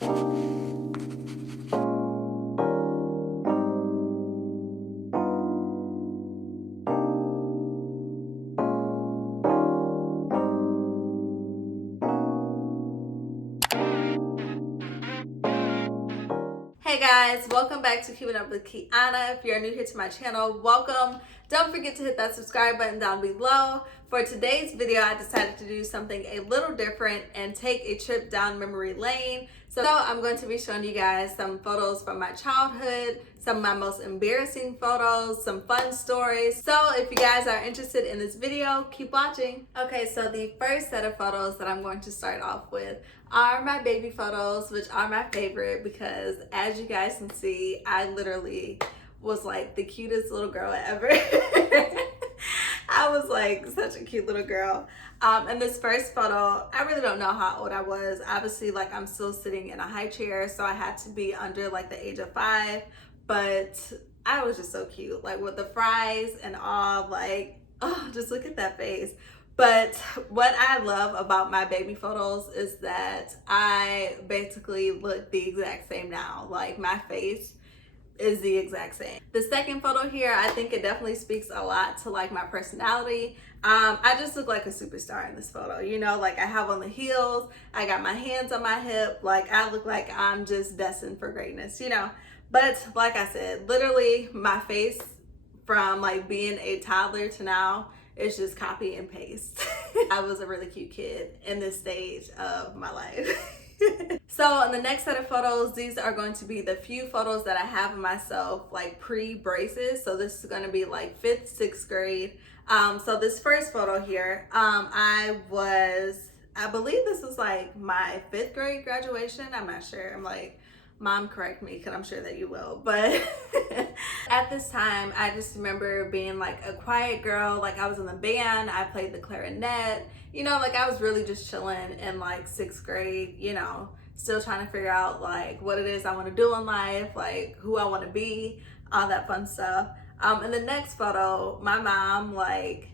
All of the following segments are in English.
Hey guys, welcome back to Keeping Up with Kiana. If you're new here to my channel, welcome. Don't forget to hit that subscribe button down below. For today's video, I decided to do something a little different and take a trip down memory lane. So I'm going to be showing you guys some photos from my childhood, some of my most embarrassing photos, some fun stories. So if you guys are interested in this video, keep watching. Okay, so the first set of photos that I'm going to start off with are my baby photos, which are my favorite because as you guys can see, I literally was like the cutest little girl ever. I was like such a cute little girl. And this first photo, I really don't know how old I was. Obviously, like I'm still sitting in a high chair, so I had to be under like the age of 5, but I was just so cute, like with the fries and all, like, oh, just look at that face. But what I love about my baby photos is that I basically look the exact same now. Like my face is the exact same. The second photo here, I think it definitely speaks a lot to like my personality. I just look like a superstar in this photo, you know, like I have on the heels, I got my hands on my hip, like I look like I'm just destined for greatness, you know. But like I said, literally my face from like being a toddler to now, it's just copy and paste. I was a really cute kid in this stage of my life. So in the next set of photos, these are going to be the few photos that I have of myself like pre-braces. So this is going to be like 5th, 6th grade. So this first photo here, I believe this was like my 5th grade graduation. I'm not sure. I'm like, Mom, correct me because I'm sure that you will. But at this time, I just remember being like a quiet girl. Like I was in the band, I played the clarinet. You know, like I was really just chilling in like 6th grade, you know, still trying to figure out like what it is I want to do in life, like who I want to be, all that fun stuff. In the next photo, my mom, like,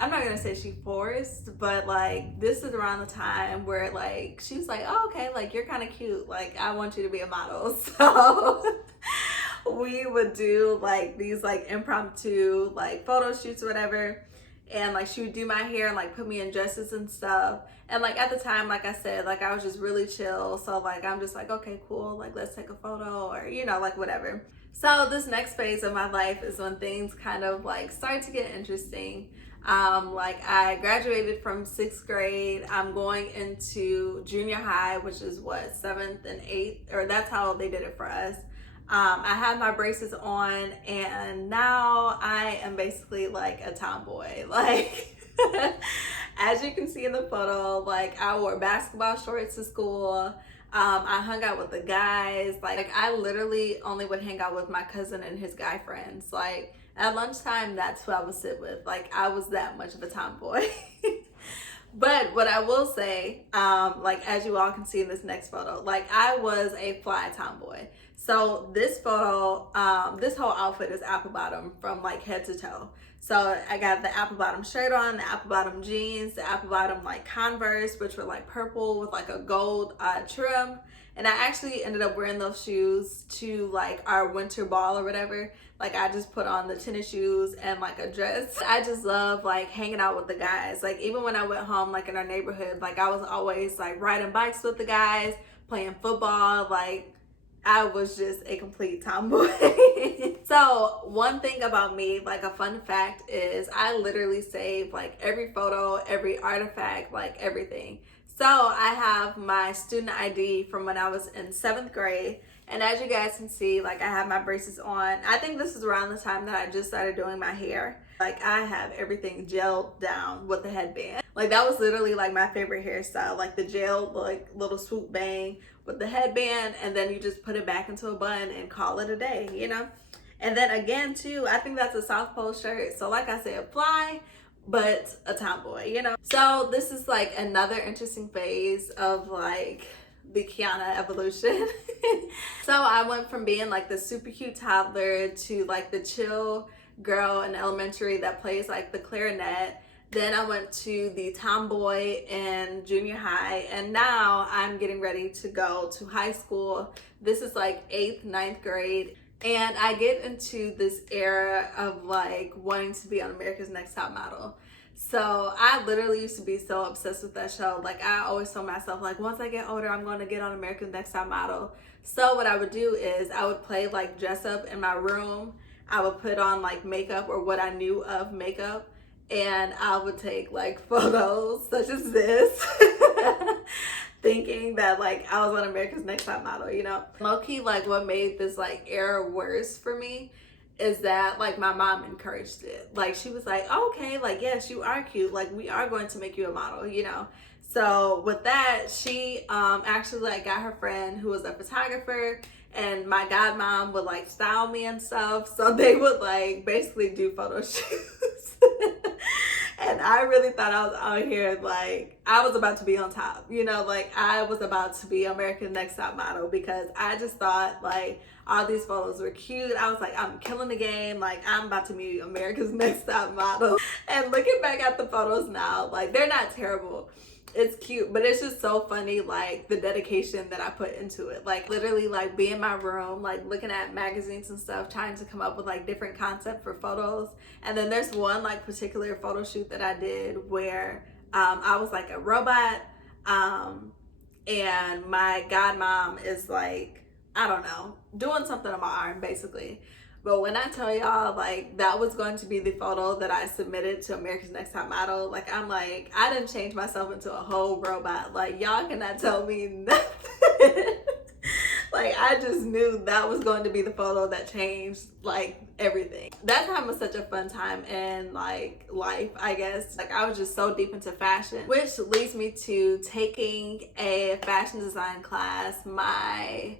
I'm not gonna say she forced, but like this is around the time where like she was like, oh, okay, like you're kind of cute, like I want you to be a model. So we would do like these like impromptu like photo shoots or whatever, and like she would do my hair and like put me in dresses and stuff. And like at the time, like I said, like I was just really chill, so like I'm just like, okay, cool, like let's take a photo, or you know, like whatever. So this next phase of my life is when things kind of like start to get interesting. Like I graduated from 6th grade. I'm going into junior high, which is what, 7th and 8th, or that's how they did it for us. I had my braces on, and now I am basically like a tomboy. Like, as you can see in the photo, like I wore basketball shorts to school. I hung out with the guys. Like I literally only would hang out with my cousin and his guy friends. Like at lunchtime, that's who I would sit with. Like I was that much of a tomboy. But what I will say, like as you all can see in this next photo, like I was a fly tomboy. So this photo, this whole outfit is apple bottom from like head to toe. So I got the apple bottom shirt on, the apple bottom jeans, the apple bottom like Converse, which were like purple with like a gold trim. And I actually ended up wearing those shoes to like our winter ball or whatever. Like I just put on the tennis shoes and like a dress. I just love like hanging out with the guys. Like even when I went home, like in our neighborhood, like I was always like riding bikes with the guys, playing football. Like I was just a complete tomboy. So one thing about me, like a fun fact, is I literally save like every photo, every artifact, like everything. So I have my student ID from when I was in 7th grade. And as you guys can see, like I have my braces on. I think this is around the time that I just started doing my hair. Like I have everything gelled down with the headband. Like that was literally like my favorite hairstyle, like the gel, like little swoop bang with the headband, and then you just put it back into a bun and call it a day, you know? And then again too, I think that's a South Pole shirt. So like I said, fly, but a tomboy, you know? So this is like another interesting phase of like the Kiana evolution. So I went from being like the super cute toddler to like the chill girl in elementary that plays like the clarinet. Then I went to the Tomboy in junior high, and now I'm getting ready to go to high school. This is like 8th, 9th grade. And I get into this era of like wanting to be on America's Next Top Model. So I literally used to be so obsessed with that show. Like I always told myself, like once I get older, I'm going to get on America's Next Top Model. So what I would do is I would play like dress up in my room. I would put on like makeup or what I knew of makeup. And I would take like photos such as this. Thinking that like I was on America's Next Top Model, you know. Low-key, like what made this like era worse for me is that like my mom encouraged it. Like she was like, oh, okay, like yes, you are cute, like we are going to make you a model, you know. So with that, she actually like got her friend who was a photographer, and my godmom would like style me and stuff. So they would like basically do photo shoots. And I really thought I was out here, like, I was about to be on top, you know, like, I was about to be America's Next Top Model because I just thought, like, all these photos were cute. I was like, I'm killing the game. Like, I'm about to be America's Next Top Model. And looking back at the photos now, like, they're not terrible. It's cute, but it's just so funny, like, the dedication that I put into it. Like, literally, like, be in my room, like, looking at magazines and stuff, trying to come up with, like, different concepts for photos. And then there's one, like, particular photo shoot that I did where I was, like, a robot, and my godmom is, like, I don't know, doing something on my arm, basically. But when I tell y'all, like, that was going to be the photo that I submitted to America's Next Top Model, like, I'm like, I didn't change myself into a whole robot. Like, y'all cannot tell me nothing. Like, I just knew that was going to be the photo that changed, like, everything. That time was such a fun time in, like, life, I guess. Like, I was just so deep into fashion, which leads me to taking a fashion design class my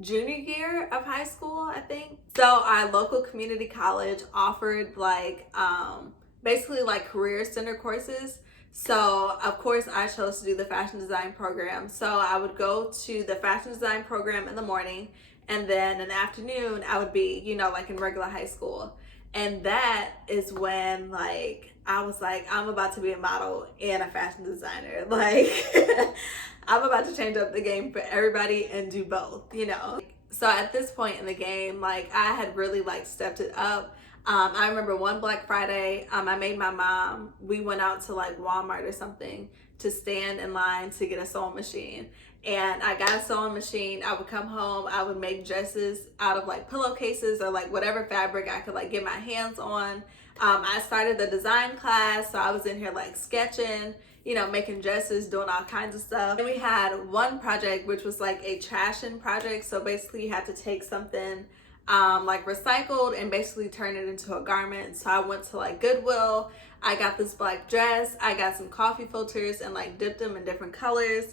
junior year of high school, I think. So our local community college offered like basically like career center courses. So of course I chose to do the fashion design program. So I would go to the fashion design program in the morning, and then in the afternoon I would be, you know, like in regular high school. And that is when like I was like, I'm about to be a model and a fashion designer. Like I'm about to change up the game for everybody and do both, you know. So at this point in the game, like I had really like stepped it up. I remember one Black Friday, I made my mom, we went out to like Walmart or something to stand in line to get a sewing machine. And I got a sewing machine. I would come home, I would make dresses out of like pillowcases or like whatever fabric I could like get my hands on. I started the design class, so I was in here like sketching, you know, making dresses, doing all kinds of stuff. And we had one project which was like a trashing project. So basically you had to take something like recycled and basically turn it into a garment. So I went to like Goodwill, I got this black dress, I got some coffee filters and like dipped them in different colors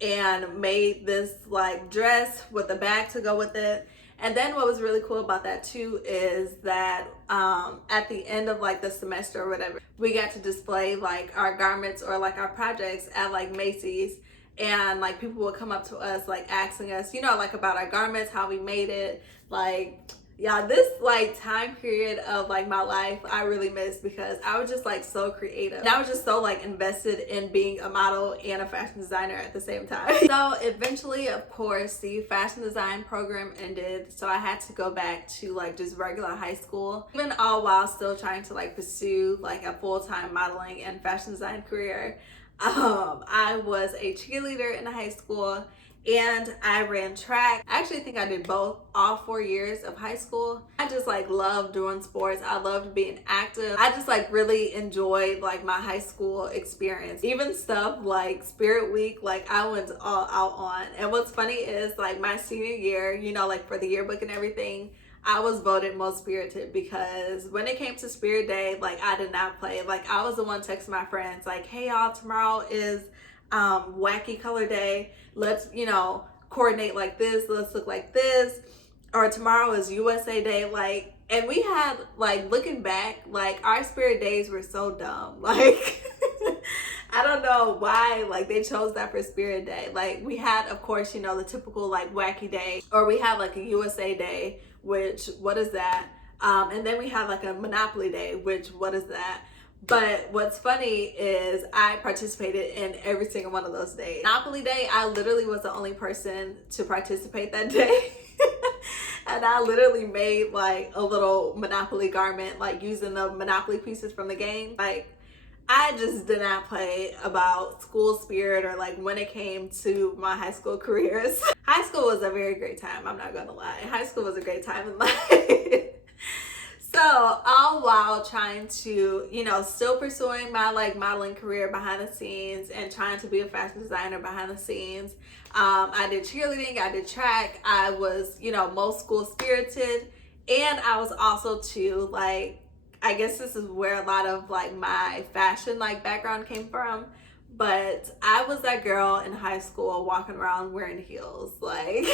and made this like dress with a bag to go with it. And then what was really cool about that too is that at the end of like the semester or whatever, we got to display like our garments or like our projects at like Macy's, and like people would come up to us like asking us, you know, like about our garments, how we made it. Like, yeah, this like time period of like my life I really miss because I was just like so creative. And I was just so like invested in being a model and a fashion designer at the same time. So eventually, of course, the fashion design program ended. So I had to go back to like just regular high school, even all while still trying to like pursue like a full-time modeling and fashion design career. I was a cheerleader in high school, and I ran track. I actually think I did both all 4 years of high school. I just like loved doing sports. I loved being active. I just like really enjoyed like my high school experience. Even stuff like Spirit Week, like I went all out on. And what's funny is like my senior year, you know, like for the yearbook and everything, I was voted most spirited because when it came to Spirit Day, like I did not play. Like I was the one texting my friends like, hey y'all, tomorrow is wacky color day. Let's, you know, coordinate like this. Let's look like this. Or tomorrow is USA Day. Like, and we had like, looking back, like our Spirit Days were so dumb. Like, I don't know why like they chose that for Spirit Day. Like we had, of course, you know, the typical like wacky day, or we had like a USA Day, which what is that? And then we had like a Monopoly Day, which what is that? But what's funny is I participated in every single one of those days. Monopoly Day, I literally was the only person to participate that day. And I literally made like a little Monopoly garment, like using the Monopoly pieces from the game. Like, I just did not play about school spirit or like when it came to my high school careers. High school was a very great time, I'm not gonna lie. High school was a great time in life. So all while trying to, you know, still pursuing my like modeling career behind the scenes and trying to be a fashion designer behind the scenes. I did cheerleading, I did track, I was, you know, most school spirited, and I was also too, like, I guess this is where a lot of like my fashion like background came from. But I was that girl in high school walking around wearing heels. Like,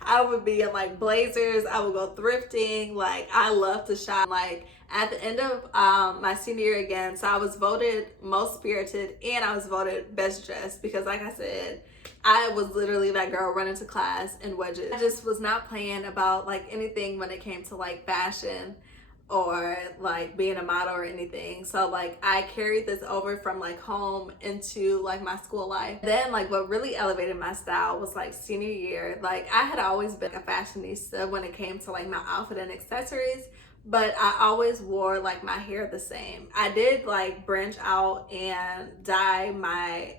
I would be in like blazers, I would go thrifting. Like, I love to shop. Like, at the end of my senior year again, so I was voted most spirited and I was voted best dressed because, like I said, I was literally that girl running to class in wedges. I just was not playing about like anything when it came to like fashion or like being a model or anything. So like I carried this over from like home into like my school life. Then like what really elevated my style was like senior year. Like, I had always been a fashionista when it came to like my outfit and accessories, but I always wore like my hair the same. I did like branch out and dye my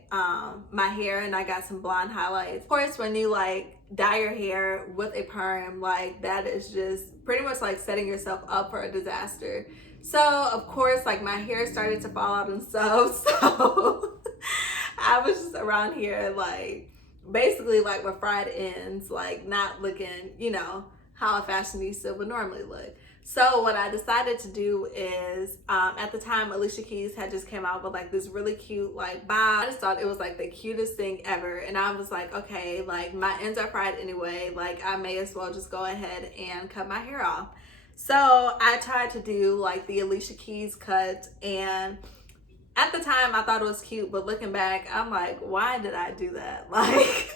my hair, and I got some blonde highlights. Of course, when you like dye your hair with a perm, like that is just pretty much like setting yourself up for a disaster. So of course, like my hair started to fall out and stuff. So I was just around here like basically like with fried ends, like not looking, you know, how a fashionista would normally look. So what I decided to do is, at the time, Alicia Keys had just came out with like this really cute like bob. I just thought it was like the cutest thing ever. And I was like, okay, like my ends are fried anyway. Like, I may as well just go ahead and cut my hair off. So I tried to do like the Alicia Keys cut, and at the time I thought it was cute, but looking back, I'm like, why did I do that? Like,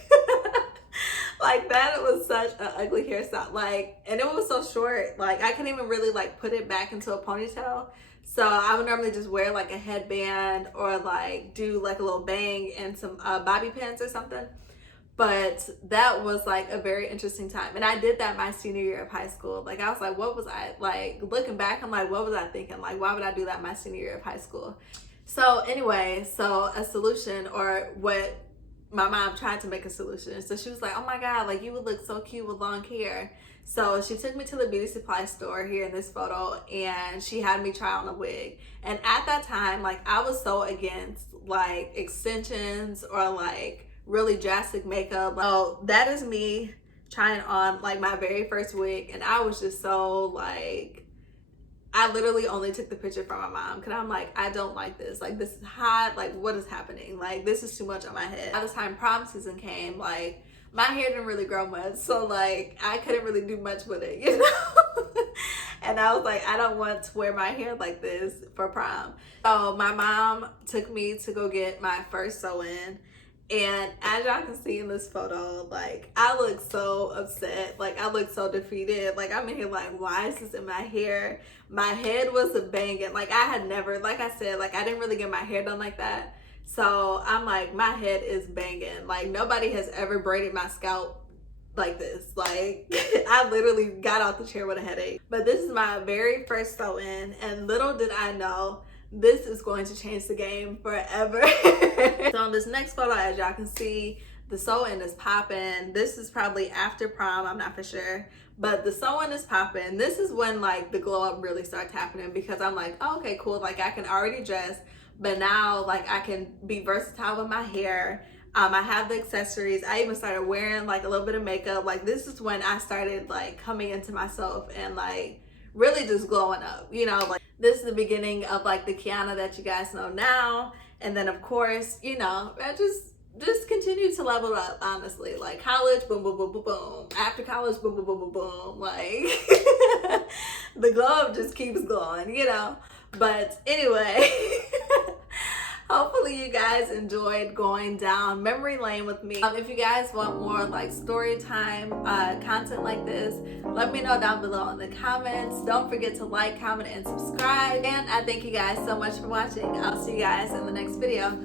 like that was such an ugly hairstyle. Like, and it was so short. Like, I couldn't even really like put it back into a ponytail. So I would normally just wear like a headband or like do like a little bang and some bobby pins or something. But that was like a very interesting time. And I did that my senior year of high school. Like, I was like, what was I, like looking back, I'm like, what was I thinking? Like, why would I do that my senior year of high school? So anyway, so a solution, or what my mom tried to make a solution. So she was like, oh my God, like you would look so cute with long hair. So she took me to the beauty supply store here in this photo, and she had me try on a wig. And at that time, like I was so against like extensions or like really drastic makeup. Oh, that is me trying on like my very first wig, and I was just so like, I literally only took the picture from my mom because I'm like, I don't like this. Like, this is hot. Like, what is happening? Like, this is too much on my head. By the time prom season came, like, my hair didn't really grow much. So, like, I couldn't really do much with it, you know? And I was like, I don't want to wear my hair like this for prom. So, my mom took me to go get my first sew-in. And as y'all can see in this photo, like I look so upset, like I look so defeated. Like I'm in here like, why is this in my hair? My head was a banging. Like I had never, like I said, like I didn't really get my hair done like that. So I'm like, my head is banging. Like nobody has ever braided my scalp like this. Like I literally got out the chair with a headache. But this is my very first sew-in, and little did I know, this is going to change the game forever. So on this next photo, as y'all can see, the sew-in is popping. This is probably after prom, I'm not for sure, but the sew-in is popping. This is when like the glow up really starts happening, because I'm like, oh, okay, cool. Like I can already dress, but now like I can be versatile with my hair. I have the accessories. I even started wearing like a little bit of makeup. Like this is when I started like coming into myself and like really just glowing up, you know. Like this is the beginning of like the Kiana that you guys know now. And then of course, you know, I just continue to level up, honestly. Like college, boom, boom, boom, boom, boom. After college, boom, boom, boom, boom, boom. Like the glow up just keeps glowing, you know. But anyway, Hopefully you guys enjoyed going down memory lane with me. If you guys want more like story time content like this, let me know down below in the comments. Don't forget to like, comment, and subscribe. And I thank you guys so much for watching. I'll see you guys in the next video.